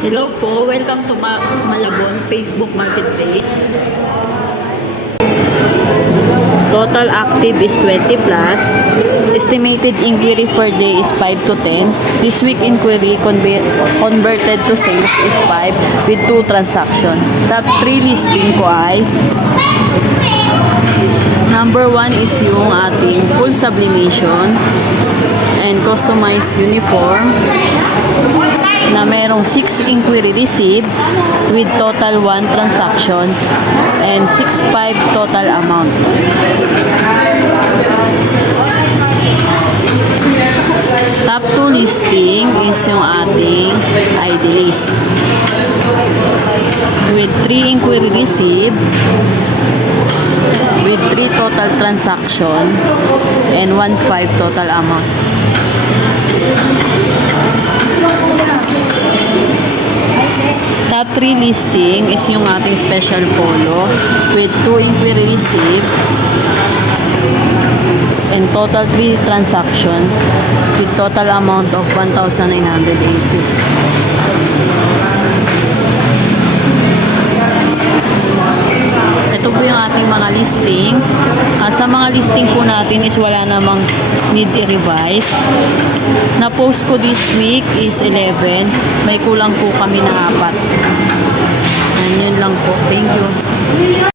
Hello po, welcome to Malabon Facebook Marketplace. Total active is 20 plus. Estimated inquiry per day is 5 to 10. This week inquiry converted to sales is 5 with 2 transactions. Top 3 listing ko ay number 1 is yung ating full sublimation and customized uniform na merong 6 inquiry received with total 1 transaction and 6.5 total amount. Top 2 listing is yung ating ID list with 3 inquiry received with 3 total transaction and 1.5 total amount. Top 3 listing is yung ating special polo with 2 inquiry received and total 3 transaction with total amount of 1,980. Ito po yung ating mga listings. Sa mga listing po natin is wala namang need i-revise. Na-post ko this week is 11. May kulang po kami na 4. And yun lang po. Thank you.